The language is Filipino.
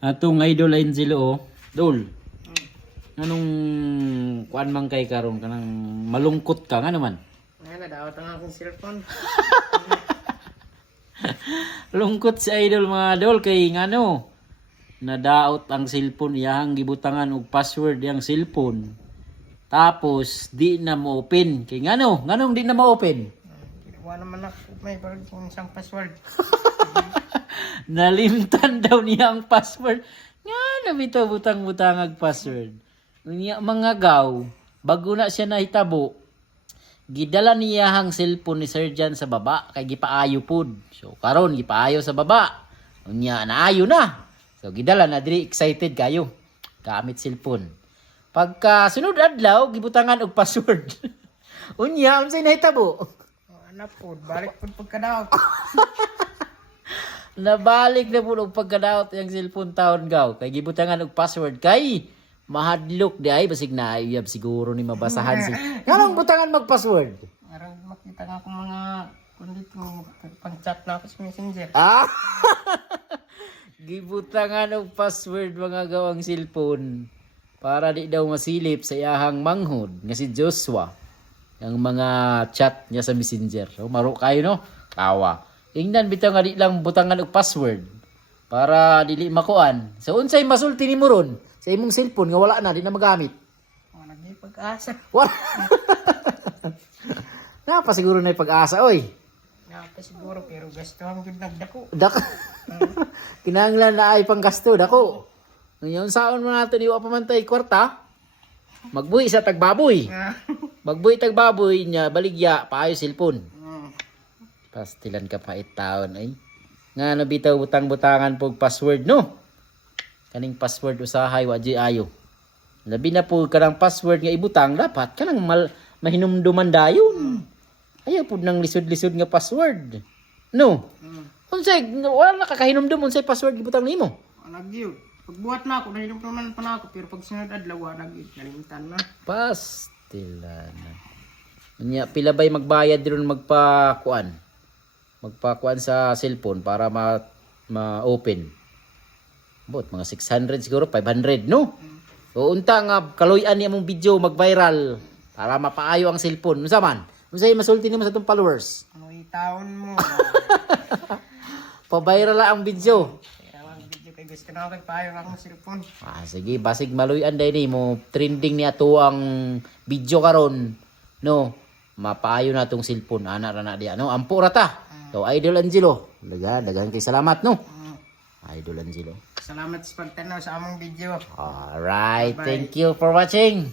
Atong idol Angelo oh. Dol. Anong kuan man kay karon kanang malungkot ka nga naman? Nga daot ang akong cellphone. Lungkot si idol mga dol kay ngano nadaot ang cellphone iyang gibutangan og password yang cellphone. Tapos di na mo open. Kay ngano? Nganong di na mo open? Ginawa naman ako may isang password. Nalimtan daw niya ang password. Nga na bitaw butang-butangag password. Unya mga gaw, bago na siya nahitabo, gidala niya ang cellphone ni Sir Jan sa baba kay gipaayo pud. So karon gipaayo sa baba. Unya naayo na. So gidala na diri excited kayo. Gamit cellphone. Pagka sunod adlaw gibutangan og password. Unya unsay nahitabo? Ano po, balik po pagkadaot. Nabalik na po og pagkadaot yung cellphone taon gaw kay gibutangan og password kay mahadlok di ay basig na iyab siguro ni mabasahan si. Kanang butangan mag-password. Arang makita nga akong mga kundit mo pang-chat na ako sa Messenger. Ah. Gibutangan og password mga gawang cellphone para di daw masilip sa iyahang manghod nga si Joshua. Ang mga chat niya sa Messenger. So maro kayo no? Kawa. Ingnan bitaw nga di lang butangan og password para dili makuan. So unsay masulti nimo ron sa imong cellphone nga wala na di na magamit? Wala na pag-asa. Wala. Napa siguro na pag-asa oy. Napa siguro pero gasto ang gud nagdako. Kinahanglan na ay panggasto dako. Ngayon saon man nato iwa pamantay kwarta. Magbuhi sa tagbaboy. Magbuhi tagbaboy niya baligya paayo cellphone. Pastilan ka pa taon ay. Nga nabitaw butang-butangan pog password no. Kaning password usahay wa di ayo. Labi na po kanang password nga ibutang dapat kanang mahinumduman dayon. Ayaw pud nang lisod-lisod nga password. No. Unsay wala na kakahinumdum unsay password gibutang nimo? Nagyud. Pagbuhat na ako nahinom naman pa na ako pero pag sunod adlaw nagyud kalimutan na. Pastilan. Nya pila bay magbayad ron magpakuan sa cellphone para ma-open. Bot mga 600 siguro 500 no. So unta nga kaluy-an ni among video mag-viral para mapaayo ang cellphone. Unsa man? Unsay masulti nimo sa atong followers? Ano taon mo? Pa-viral la ang video. Kaya ang video kay gusto na ako kay payo akong cellphone. Sige basig maluy-an day ni mo trending ni ato ang video karon. No. Mapaayo na tong cellphone ana ra na diya no. Ampo ra ta. So Idol Angelo, dagan kay salamat no. Idol Angelo. Salamat sa pagtanaw sa among video. Alright, Bye-bye. thank you for watching.